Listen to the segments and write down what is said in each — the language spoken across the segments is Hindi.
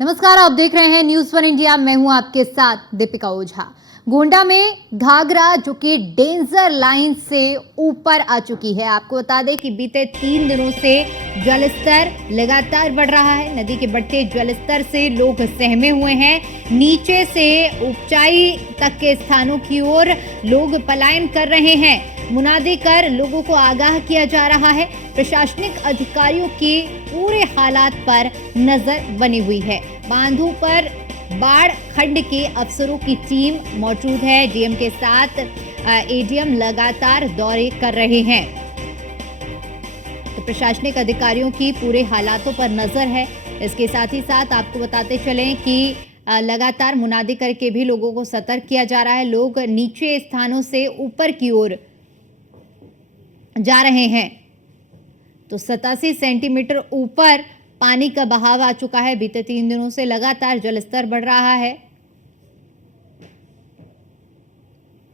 नमस्कार, आप देख रहे हैं न्यूज़ वन इंडिया। मैं हूं आपके साथ दीपिका ओझा। गोंडा में घाघरा जो कि डेंजर लाइन से ऊपर आ चुकी है। आपको बता दें कि बीते 3 दिनों से जलस्तर लगातार बढ़ रहा है। नदी के बढ़ते जलस्तर से लोग सहमे हुए हैं। नीचे से ऊंचाई तक के स्थानों की ओर लोग पलायन कर रहे हैं। मुनादी कर लोगों को आगाह किया जा रहा है। प्रशासनिक अधिकारियों की पूरे हालात पर नजर बनी हुई है। बांधों पर बाढ़ खंड के अफसरों की टीम मौजूद है। डीएम के साथ एडीएम लगातार दौरे कर रहे हैं। तो प्रशासनिक अधिकारियों की पूरे हालातों पर नजर है। इसके साथ ही साथ आपको बताते चलें कि लगातार मुनादी करके भी लोगों को सतर्क किया जा रहा है। लोग नीचे स्थानों से ऊपर की ओर जा रहे हैं। तो 87 सेंटीमीटर ऊपर पानी का बहाव आ चुका है। बीते 3 दिनों से लगातार जलस्तर बढ़ रहा है।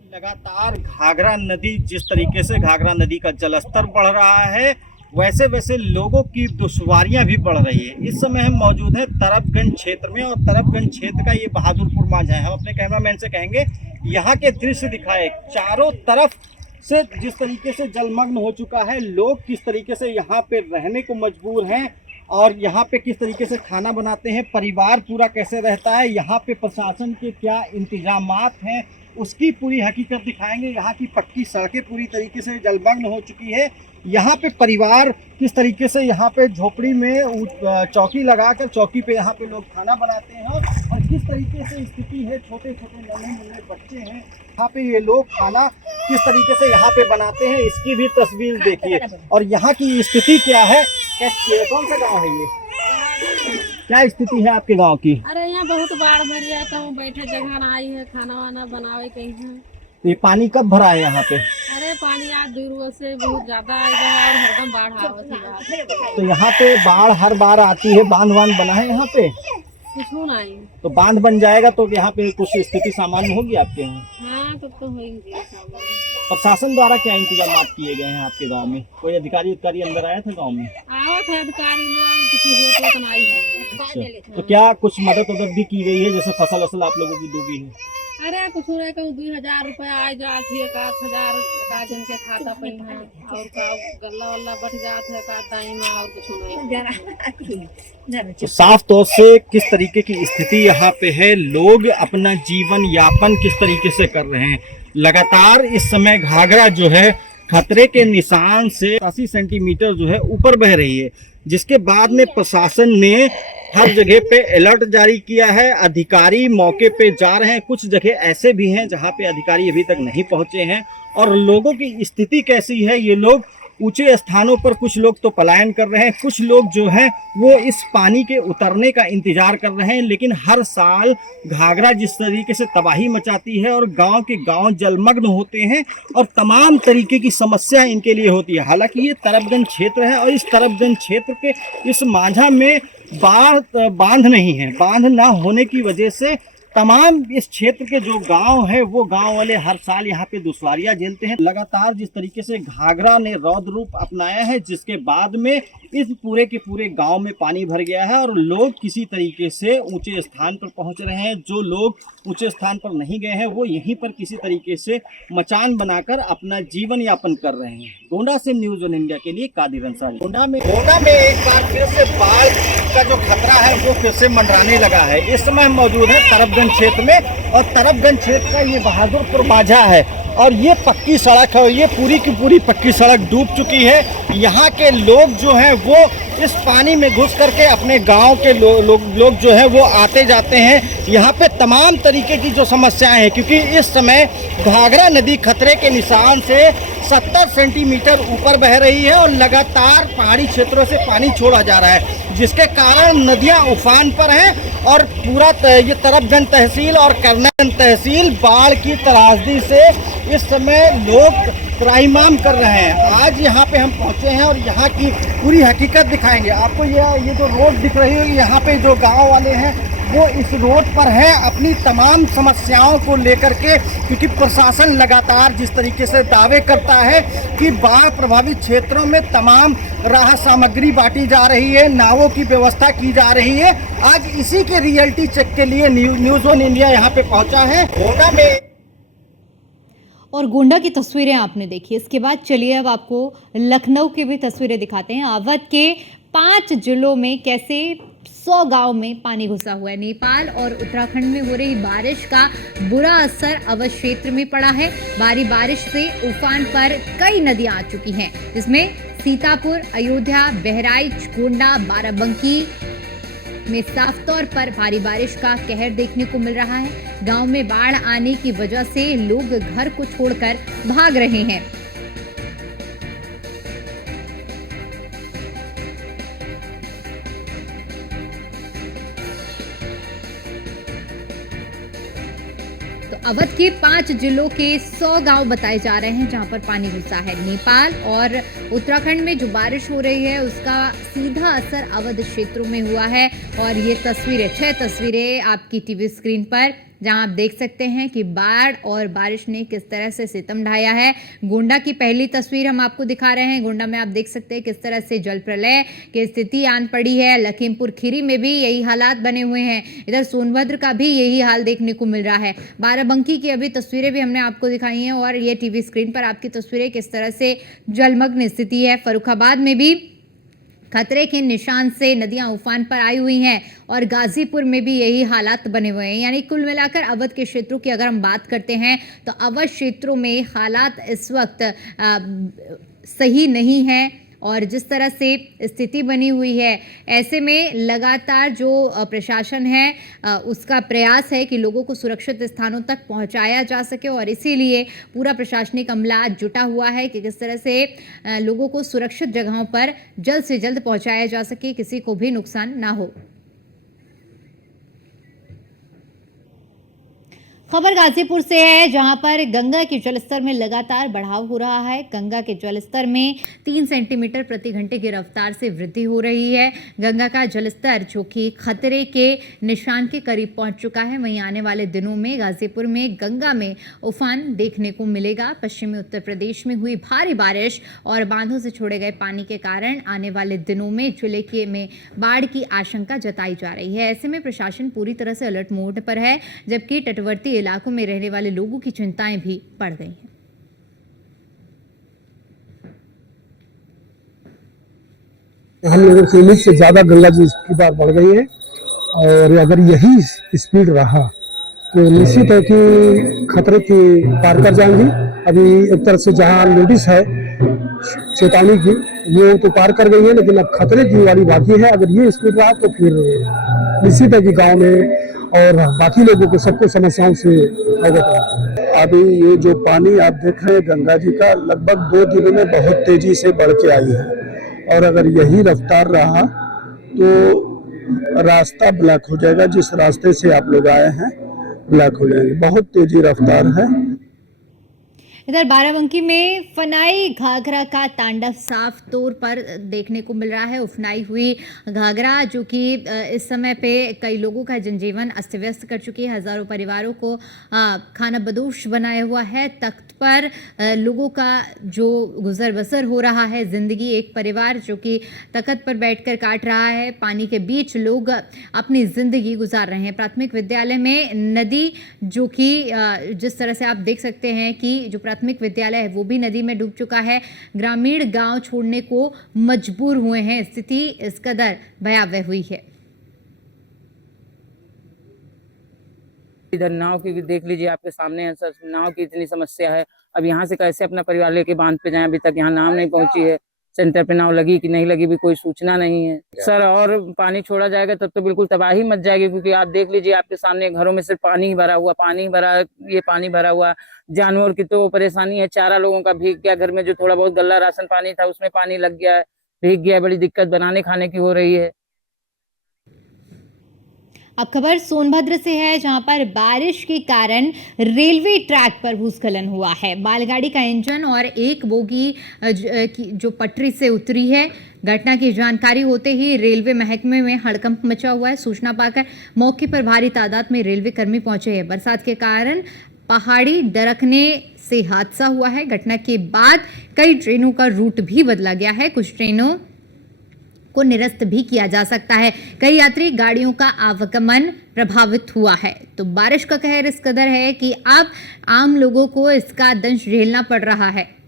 लगातार घाघरा नदी जिस तरीके से घाघरा नदी का जलस्तर बढ़ रहा है, वैसे वैसे लोगों की दुश्वारियां भी बढ़ रही है। इस समय हम मौजूद हैं तरफगंज क्षेत्र में, और तरफगंज क्षेत्र का ये बहादुरपुर मांझा है। हम अपने कैमरामैन से कहेंगे यहाँ के दृश्य दिखाए। चारों तरफ से जिस तरीके से जलमग्न हो चुका है, लोग किस तरीके से यहाँ पे रहने को मजबूर हैं और यहाँ पे किस तरीके से खाना बनाते हैं, परिवार पूरा कैसे रहता है, यहाँ पे प्रशासन के क्या इंतजामात हैं, उसकी पूरी हकीकत दिखाएंगे। यहाँ की पक्की सड़कें पूरी तरीके से जलमग्न हो चुकी है। यहाँ पे परिवार किस तरीके से यहाँ पे झोपड़ी में चौकी लगाकर चौकी पे यहाँ पे लोग खाना बनाते हैं, और किस तरीके से स्थिति है। छोटे छोटे नन्हे मुन्ने बच्चे हैं, यहाँ पे ये लोग खाना किस तरीके से यहाँ पे बनाते हैं, इसकी भी तस्वीर देखिए। और यहाँ की स्थिति क्या है, कौन सा गाँव है ये, क्या स्थिति है आपके गांव की? अरे यहाँ बहुत बाढ़ भर जाता हूँ, बैठे जगह ना आई है, खाना वाना बनावे कहीं है। तो ये पानी कब भरा है यहाँ पे? अरे पानी आज दूर से बहुत ज्यादा आएगा और हरदम बाढ़ आवत है। तो यहाँ पे बाढ़ हर बार आती है, बांध बना है यहाँ पे? कुछ नहीं। तो बांध बन जाएगा तो यहाँ पे कुछ स्थिति सामान्य होगी आपके यहाँ? हाँ तब तो होगी। प्रशासन द्वारा क्या इंतजाम किए गए हैं आपके गांव में? कोई अधिकारी अंदर आया था गांव में? आवत है अधिकारी लोग, कुछ हुआ तो नहीं है। अच्छा, तो क्या कुछ मदद भी की गई है? जैसे फसल आप लोगों की डूबी है? अरे कुछ नहीं कहूँ, 2000 रुपया आ जात है, 1000 का जन के खाता पे है, और का गल्ला वल्ला बढ़ जात है का टाइम में, और कुछ नहीं। तो साफ तौर से किस तरीके की स्थिति यहाँ पे है, लोग अपना जीवन यापन किस तरीके से कर रहे हैं। लगातार इस समय घाघरा जो है खतरे के निशान से 80 सेंटीमीटर जो है ऊपर बह रही है, जिसके बाद में प्रशासन ने हर जगह पे अलर्ट जारी किया है। अधिकारी मौके पे जा रहे हैं। कुछ जगह ऐसे भी हैं जहां पे अधिकारी अभी तक नहीं पहुंचे हैं। और लोगों की स्थिति कैसी है, ये लोग ऊंचे स्थानों पर, कुछ लोग तो पलायन कर रहे हैं, कुछ लोग जो हैं वो इस पानी के उतरने का इंतजार कर रहे हैं। लेकिन हर साल घाघरा जिस तरीके से तबाही मचाती है और गांव के गांव जलमग्न होते हैं और तमाम तरीके की समस्या इनके लिए होती है। हालांकि ये तरफगंज क्षेत्र है और इस तरफगंज क्षेत्र के इस मांझा में बांध नहीं है। बांध ना होने की वजह से तमाम इस क्षेत्र के जो गांव है वो गांव वाले हर साल यहाँ पे दुश्वारियां झेलते हैं। लगातार जिस तरीके से घाघरा ने रौद्र रूप अपनाया है, जिसके बाद में इस पूरे के पूरे गांव में पानी भर गया है और लोग किसी तरीके से ऊंचे स्थान पर पहुंच रहे हैं। जो लोग ऊंचे स्थान पर नहीं गए हैं वो यहीं पर किसी तरीके से मचान बनाकर अपना जीवन यापन कर रहे हैं। गोंडा से न्यूज़ वन इंडिया के लिए कादिर अंसारी। गोंडा में एक बार फिर से बाढ़ का जो खतरा है वो फिर से मंडराने लगा है। इस समय हम मौजूद है तरफगंज क्षेत्र में, और तरफगंज क्षेत्र का ये बहादुरपुर मांझा है और ये पक्की सड़क है। ये पूरी की पूरी पक्की सड़क डूब चुकी है। यहाँ के लोग जो हैं वो इस पानी में घुस करके अपने गांव के लोग जो है वो आते जाते हैं। यहाँ पे तमाम तरीके की जो समस्याएं हैं, क्योंकि इस समय घाघरा नदी खतरे के निशान से 70 सेंटीमीटर ऊपर बह रही है और लगातार पहाड़ी क्षेत्रों से पानी छोड़ा जा रहा है, जिसके कारण नदियां उफान पर हैं और पूरा ये तरफगंज तहसील और करनागंज तहसील बाढ़ की त्रासदी से इस समय लोग त्राहिमाम कर रहे हैं। आज यहाँ पे हम पहुँचे हैं और यहाँ की पूरी हकीकत दिखाएंगे आपको। ये जो रोड दिख रही है, यहाँ पे जो गाँव वाले हैं वो इस रोड पर है अपनी तमाम समस्याओं को लेकर के, क्योंकि प्रशासन लगातार जिस तरीके से दावे करता है कि बाढ़ प्रभावित क्षेत्रों में तमाम राहत सामग्री बांटी जा रही है, नावों की व्यवस्था की जा रही है। आज इसी के रियलिटी चेक के लिए न्यूज़ वन इंडिया यहाँ पे पहुंचा है। गोंडा में और गोंडा की तस्वीरें आपने देखी, इसके बाद चलिए अब आपको लखनऊ की भी तस्वीरें दिखाते हैं। अवध के 5 जिलों में कैसे 100 गांव में पानी घुसा हुआ है। नेपाल और उत्तराखंड में हो रही बारिश का बुरा असर अवध क्षेत्र में पड़ा है। भारी बारिश से उफान पर कई नदियां आ चुकी हैं, जिसमें सीतापुर, अयोध्या, बहराइच, गोंडा, बाराबंकी में साफ तौर पर भारी बारिश का कहर देखने को मिल रहा है। गांव में बाढ़ आने की वजह से लोग घर को छोड़कर भाग रहे हैं। तो अवध के 5 जिलों के 100 गांव बताए जा रहे हैं जहां पर पानी घुसा है। नेपाल और उत्तराखंड में जो बारिश हो रही है उसका सीधा असर अवध क्षेत्रों में हुआ है। और ये तस्वीरें 6 तस्वीरें आपकी टीवी स्क्रीन पर, जहां आप देख सकते हैं कि बाढ़ और बारिश ने किस तरह से सितम ढाया है। गोंडा की पहली तस्वीर हम आपको दिखा रहे हैं। गोंडा में आप देख सकते हैं किस तरह से जल प्रलय की स्थिति आन पड़ी है। लखीमपुर खीरी में भी यही हालात बने हुए हैं। इधर सोनभद्र का भी यही हाल देखने को मिल रहा है। बाराबंकी की अभी तस्वीरें भी हमने आपको दिखाई हैं और ये टीवी स्क्रीन पर आपकी तस्वीरें किस तरह से जलमग्न स्थिति है। फर्रुखाबाद में भी खतरे के निशान से नदियां उफान पर आई हुई हैं और गाजीपुर में भी यही हालात बने हुए हैं। यानी कुल मिलाकर अवध के क्षेत्रों की अगर हम बात करते हैं तो अवध क्षेत्रों में हालात इस वक्त सही नहीं है। और जिस तरह से स्थिति बनी हुई है, ऐसे में लगातार जो प्रशासन है उसका प्रयास है कि लोगों को सुरक्षित स्थानों तक पहुंचाया जा सके और इसीलिए पूरा प्रशासनिक अमला जुटा हुआ है कि किस तरह से लोगों को सुरक्षित जगहों पर जल्द से जल्द पहुंचाया जा सके, किसी को भी नुकसान ना हो। खबर गाजीपुर से है, जहां पर गंगा के जलस्तर में लगातार बढ़ाव हो रहा है। गंगा के जलस्तर में 3 सेंटीमीटर प्रति घंटे की रफ्तार से वृद्धि हो रही है। गंगा का जलस्तर जो कि खतरे के निशान के करीब पहुंच चुका है। वहीं आने वाले दिनों में गाजीपुर में गंगा में उफान देखने को मिलेगा। पश्चिमी उत्तर प्रदेश में हुई भारी बारिश और बांधों से छोड़े गए पानी के कारण आने वाले दिनों में जिले के में बाढ़ की आशंका जताई जा रही है। ऐसे में प्रशासन पूरी तरह से अलर्ट मोड पर है, जबकि तटवर्ती इलाकों में रहने वाले लोगों की चिंताएं भी बढ़ गई हैं। हम लोगों की उम्मीद से ज्यादा गंगा जी की बार बढ़ गई है और अगर यही स्पीड रहा तो निश्चित है कि खतरे की पार कर जाएंगी। अभी एक तरह से जहां नोटिस है चेतावनी की वो तो पार कर गई है, लेकिन अब खतरे की वाली बाकी है। अगर ये स्पीड रहा तो फिर निश्चित है कि गांव में और बाकी लोगों को सबको समस्याओं से अवगत है। अभी ये जो पानी आप देख रहे हैं गंगा जी का लगभग 2 दिनों में बहुत तेजी से बढ़ के आई है और अगर यही रफ्तार रहा तो रास्ता ब्लॉक हो जाएगा। जिस रास्ते से आप लोग आए हैं ब्लॉक हो जाएगी, बहुत तेजी रफ्तार है। इधर बाराबंकी में फनाई घाघरा का तांडव साफ तौर पर देखने को मिल रहा है। उफनाई हुई घाघरा जो कि इस समय पे कई लोगों का जनजीवन अस्त व्यस्त कर चुकी है। हजारों परिवारों को खाना बदोश बनाया हुआ है। तख्त पर लोगों का जो गुजर बसर हो रहा है जिंदगी, एक परिवार जो कि तख्त पर बैठकर काट रहा है। पानी के बीच लोग अपनी जिंदगी गुजार रहे हैं। प्राथमिक विद्यालय में नदी जो कि जिस तरह से आप देख सकते हैं कि जो प्राथमिक विद्यालय है वो भी नदी में डूब चुका है। ग्रामीण गांव छोड़ने को मजबूर हुए हैं। स्थिति इस कदर भयावह हुई है। इधर नाव की भी देख लीजिए, आपके सामने है सर, नाव की इतनी समस्या है। अब यहाँ से कैसे अपना परिवार लेके बांध पे जाएं, अभी तक यहाँ नाव नहीं पहुंची है। सेंटर पे नाव लगी कि नहीं लगी भी कोई सूचना नहीं है सर। और पानी छोड़ा जाएगा तब तो बिल्कुल तबाही मच जाएगी, क्योंकि आप देख लीजिए आपके सामने घरों में सिर्फ पानी ही भरा हुआ, पानी भरा, ये पानी भरा हुआ। जानवर की तो परेशानी है, चारा लोगों का भीग गया, घर में जो थोड़ा बहुत गल्ला राशन पानी था उसमें पानी लग गया है, भीग गया है। बड़ी दिक्कत बनाने खाने की हो रही है। अब खबर सोनभद्र से है, जहां पर बारिश के कारण रेलवे ट्रैक पर भूस्खलन हुआ है। मालगाड़ी का इंजन और एक बोगी जो पटरी से उतरी है। घटना की जानकारी होते ही रेलवे महकमे में हड़कंप मचा हुआ है। सूचना पाकर मौके पर भारी तादाद में रेलवे कर्मी पहुंचे हैं। बरसात के कारण पहाड़ी दरकने से हादसा हुआ है। घटना के बाद कई ट्रेनों का रूट भी बदला गया है। कुछ ट्रेनों को निरस्त भी किया जा सकता है। कई यात्री गाड़ियों का आवागमन प्रभावित हुआ है। तो बारिश का कहर इस कदर है कि अब आम लोगों को इसका दंश झेलना पड़ रहा है।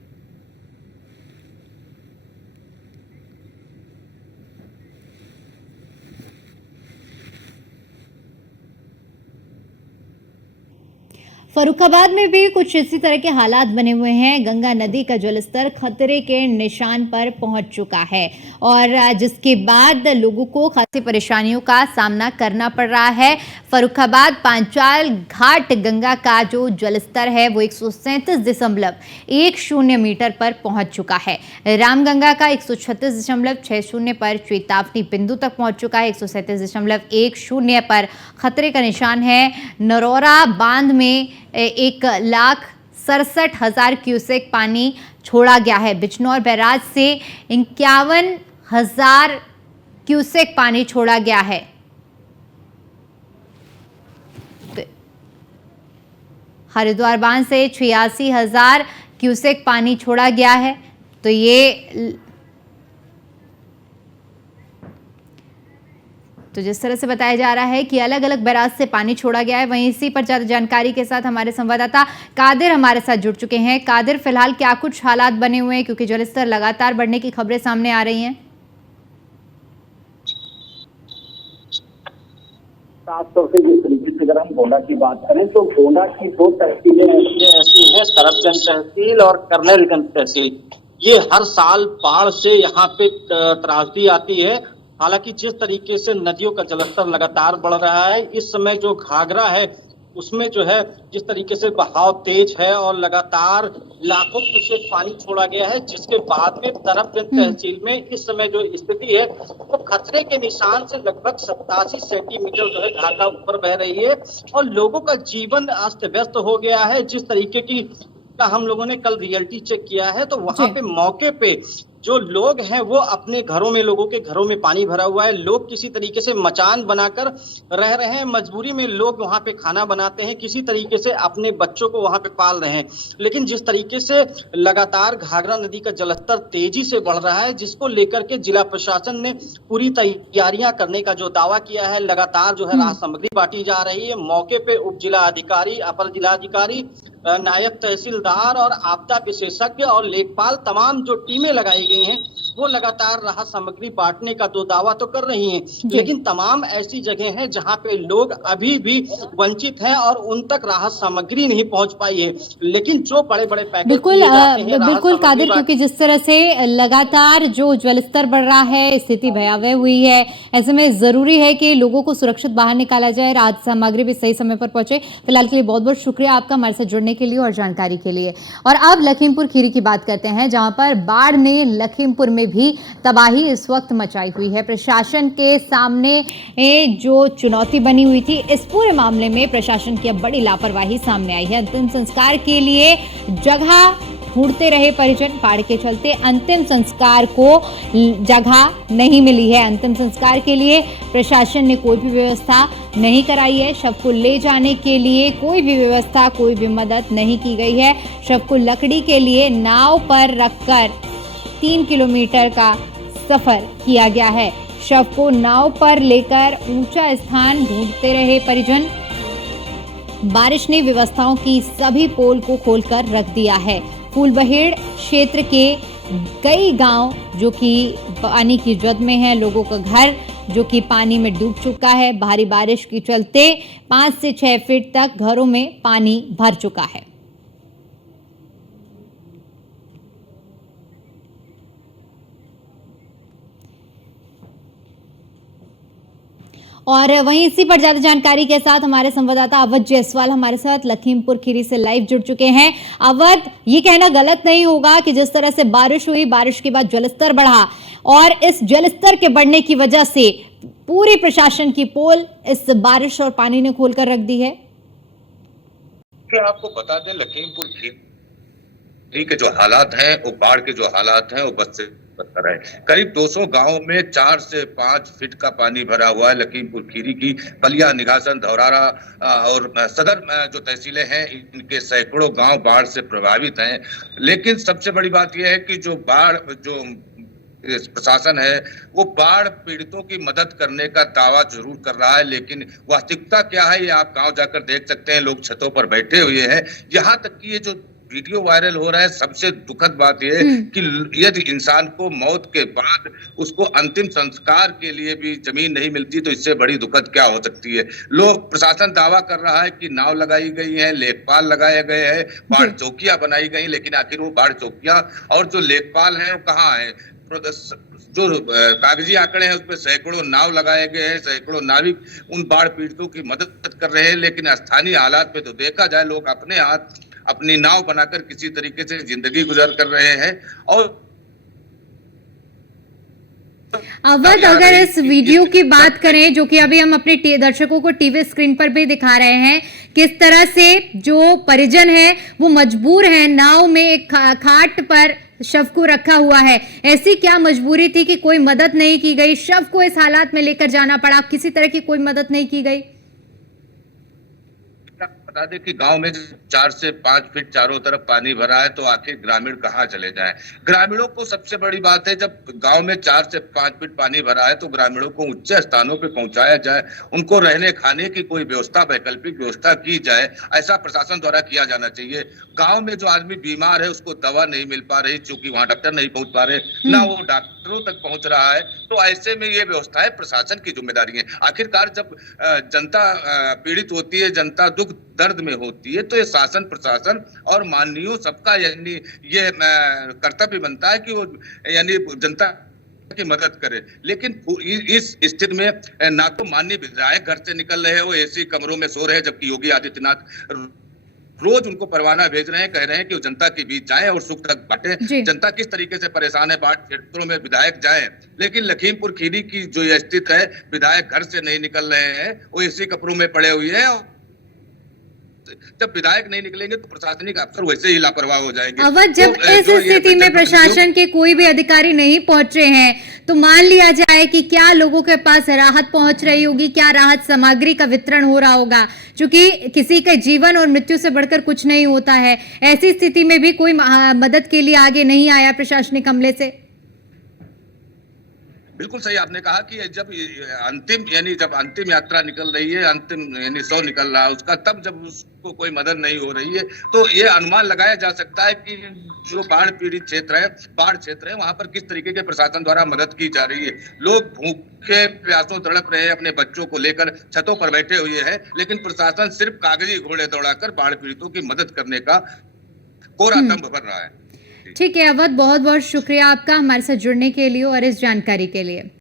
फर्रुखाबाद में भी कुछ इसी तरह के हालात बने हुए हैं। गंगा नदी का जलस्तर खतरे के निशान पर पहुंच चुका है और जिसके बाद लोगों को खासी परेशानियों का सामना करना पड़ रहा है। फर्रुखाबाद पांचाल घाट गंगा का जो जलस्तर है वो 137.10 मीटर पर पहुंच चुका है। रामगंगा का 136.60 पर चेतावनी बिंदु तक पहुंच चुका है। 137.10 पर खतरे का निशान है। नरौरा बांध में 1,67,000 क्यूसेक पानी छोड़ा गया है। बिजनौर बैराज से 51,000 क्यूसेक पानी छोड़ा गया है। हरिद्वार बांध से 86,000 क्यूसेक पानी छोड़ा गया है। तो ये तो जिस तरह से बताया जा रहा है कि अलग अलग बैराज से पानी छोड़ा गया है, वहीं इसी पर ज्यादा जानकारी के साथ हमारे संवाददाता कादिर हमारे साथ जुड़ चुके हैं। कादिर, फिलहाल क्या कुछ हालात बने हुए हैं, क्योंकि जलस्तर लगातार बढ़ने की खबरें सामने आ रही हैं? खास तौर से जिस तरीके से अगर हम गोंडा की बात करें तो गोंडा की दो तहसीलें ऐसी हैं, सरबगंज तहसील और कर्नलगंज तहसील। ये हर साल बाढ़ से यहाँ पे त्रासदी आती है। हालांकि जिस तरीके से नदियों का जलस्तर लगातार बढ़ रहा है, इस समय जो घाघरा है उसमें जो है जिस तरीके से बहाव तेज है और लगातार लाखों क्यूसेक पानी छोड़ा गया है, जिसके बाद में तरबगंज तहसील में इस समय जो स्थिति है वो खतरे के निशान से लगभग 87 सेंटीमीटर जो है घाघरा ऊपर बह रही है और लोगों का जीवन अस्त व्यस्त हो गया है। जिस तरीके की का हम लोगों ने कल रियलिटी चेक किया है तो वहां पे मौके पे जो लोग हैं वो अपने घरों में, लोगों के घरों में पानी भरा हुआ है। लोग किसी तरीके से मचान बनाकर रह रहे हैं। मजबूरी में लोग वहां पे खाना बनाते हैं, किसी तरीके से अपने बच्चों को वहां पे पाल रहे हैं। लेकिन जिस तरीके से लगातार घाघरा नदी का जलस्तर तेजी से बढ़ रहा है, जिसको लेकर के जिला प्रशासन ने पूरी तैयारियां करने का जो दावा किया है, लगातार जो है राहत सामग्री बांटी जा रही है। मौके पे उप जिला अधिकारी, अपर जिलाधिकारी, नायब तहसीलदार और आपदा विशेषज्ञ और लेखपाल तमाम जो टीमें लगाई गई हैं वो लगातार राहत सामग्री बांटने का तो दावा तो कर रही हैं, लेकिन तमाम ऐसी जगह हैं जहां पे लोग अभी भी वंचित हैं और उन तक राहत सामग्री नहीं पहुंच पाई है। लेकिन जो बड़े बड़े पैकेज बिल्कुल कादिर, क्योंकि जिस तरह से लगातार जो जलस्तर बढ़ रहा है, स्थिति भयावह हुई है, ऐसे में जरूरी है कि लोगों को सुरक्षित बाहर निकाला जाए, राहत सामग्री भी सही समय पर पहुंचे। फिलहाल के लिए बहुत बहुत शुक्रिया आपका हमारे साथ जुड़ने के लिए और जानकारी के लिए। और अब लखीमपुर खीरी की बात करते हैं, जहां पर बाढ़ ने लखीमपुर में भी तबाही इस वक्त मचाई हुई है। प्रशासन के सामने जो चुनौती बनी हुई थी, इस पूरे मामले में प्रशासन की अब बड़ी लापरवाही सामने आई है। अंतिम संस्कार के लिए जगह ढूंढते रहे परिजन, बाढ़ के चलते अंतिम संस्कार को जगह नहीं मिली है। अंतिम संस्कार के लिए प्रशासन ने कोई भी व्यवस्था नहीं कराई है। शव को ले जाने के लिए कोई भी व्यवस्था, कोई भी मदद नहीं की गई है। शव को लकड़ी के लिए नाव पर रखकर 3 किलोमीटर का सफर किया गया है। शव को नाव पर लेकर ऊंचा स्थान ढूंढते रहे परिजन। बारिश ने व्यवस्थाओं की सभी पोल को खोलकर रख दिया है। फूलबहेड़ क्षेत्र के कई गांव जो कि पानी की जद में है, लोगों का घर जो कि पानी में डूब चुका है। भारी बारिश के चलते 5 से 6 फीट तक घरों में पानी भर चुका है। और वहीं इसी पर ज्यादा जानकारी के साथ हमारे संवाददाता अवध जायसवाल हमारे साथ लखीमपुर खीरी से लाइव जुड़ चुके हैं। अवध, ये कहना गलत नहीं होगा कि जिस तरह से बारिश हुई, बारिश के बाद जलस्तर बढ़ा और इस जलस्तर के बढ़ने की वजह से पूरी प्रशासन की पोल इस बारिश और पानी ने खोलकर रख दी है। आपको बता दें, लखीमपुर खीरी के जो हालात हैं, वो बाढ़ के जो हालात हैं, वो बद से बदतर है। करीब 200 गांवों में 4 से 5 फीट का पानी भरा हुआ है। लखीमपुर खीरी की बलिया, निघासन, धौरारा और सदर जो तहसीलें हैं, इनके सैकड़ों गांव बाढ़ से प्रभावित हैं। लेकिन सबसे बड़ी बात यह है कि जो प्रशासन है, वो बाढ़ पीड़ितों की मदद करने का दावा जरूर कर रहा है, लेकिन वास्तविकता क्या है ये आप गांव जाकर देख सकते हैं। लोग छतों पर बैठे हुए हैं। यहाँ तक कि ये जो वीडियो वायरल हो रहा है, सबसे दुखद बात यह है कि यदि इंसान को मौत के बाद उसको अंतिम संस्कार के लिए भी जमीन नहीं मिलती, तो इससे बड़ी दुखद क्या हो सकती है। लोग, प्रशासन दावा कर रहा है कि नाव लगाई गई है, लेखपाल लगाए गए हैं, बाढ़ चौकियां बनाई गई, लेकिन आखिर वो बाढ़ चौकियां और जो लेखपाल है वो कहाँ है। जो कागजी आंकड़े हैं उसमें सैकड़ों नाव लगाए गए हैं, सैकड़ों नाविक उन बाढ़ पीड़ितों की मदद कर रहे हैं, लेकिन स्थानीय हालात में तो देखा जाए, लोग अपने हाथ अपनी नाव बनाकर किसी तरीके से जिंदगी गुजर कर रहे हैं। और अवध, अगर इस वीडियो की बात करें जो कि अभी हम अपने दर्शकों को टीवी स्क्रीन पर भी दिखा रहे हैं, किस तरह से जो परिजन है वो मजबूर है, नाव में एक खाट पर शव को रखा हुआ है। ऐसी क्या मजबूरी थी कि कोई मदद नहीं की गई, शव को इस हालात में लेकर जाना पड़ा, किसी तरह की कोई मदद नहीं की गई? बता दें कि गांव में 4 से 5 फीट चारों तरफ पानी भरा है, तो आखिर ग्रामीण कहां चले जाएं। ग्रामीणों को सबसे बड़ी बात है, जब गांव में 4 से 5 फीट पानी भरा है तो ग्रामीणों को ऊंचे स्थानों पे पहुंचाया जाए, उनको रहने खाने की कोई व्यवस्था, वैकल्पिक व्यवस्था की जाए। ऐसा प्रशासन द्वारा किया जाना चाहिए। गांव में जो आदमी बीमार है उसको दवा नहीं मिल पा रही, क्योंकि वहां डॉक्टर नहीं पहुंच पा रहे, ना वो डॉक्टरों तक पहुंच रहा है। तो ऐसे में ये व्यवस्थाएं प्रशासन की जिम्मेदारी है। आखिरकार जब जनता पीड़ित होती है, जनता दुख दर्द में होती है, तो ये शासन, प्रशासन और माननीयों सबका यानी ये कर्तव्य बनता है कि वो यानी जनता की मदद करे। लेकिन इस स्थिति में ना तो माननीय विधायक घर से निकल रहे हैं, वो एसी कमरों में सो रहे हैं, जबकि योगी आदित्यनाथ रोज उनको परवाना भेज रहे हैं, कह रहे हैं कि वो जनता के बीच जाएं और सुख तक बांटें। जनता किस तरीके से परेशान है, बाढ़ क्षेत्रों में विधायक जाएं, लेकिन लखीमपुर खीरी की जो यह स्थिति है, विधायक घर से नहीं निकल रहे हैं, वो एसी कमरों में पड़े हुए हैं। जब विधायक नहीं निकलेंगे तो प्रशासनिक अफसर वैसे ही लापरवाह हो जाएंगे। अवध, जब इस स्थिति में प्रशासन के कोई भी अधिकारी नहीं पहुंचे हैं, तो मान लिया जाए कि क्या लोगों के पास राहत पहुंच रही होगी, क्या राहत सामग्री का वितरण हो रहा होगा, क्योंकि किसी के जीवन और मृत्यु से बढ़कर कुछ नहीं होता है। ऐसी स्थिति में भी कोई मदद के लिए आगे नहीं आया प्रशासनिक अमले से? बिल्कुल सही आपने कहा कि जब अंतिम यात्रा निकल रही है, अंतिम यानी शव निकल रहा है उसका, तब जब उसको कोई मदद नहीं हो रही है, तो ये अनुमान लगाया जा सकता है कि जो बाढ़ पीड़ित क्षेत्र है, बाढ़ क्षेत्र है, वहां पर किस तरीके के प्रशासन द्वारा मदद की जा रही है। लोग भूखे प्यासों तड़प रहे हैं, अपने बच्चों को लेकर छतों पर बैठे हुए हैं, लेकिन प्रशासन सिर्फ कागजी घोड़े दौड़ाकर बाढ़ पीड़ितों की मदद करने का कोरा तंब भर रहा है। ठीक है अवध, बहुत बहुत शुक्रिया आपका हमारे साथ जुड़ने के लिए और इस जानकारी के लिए।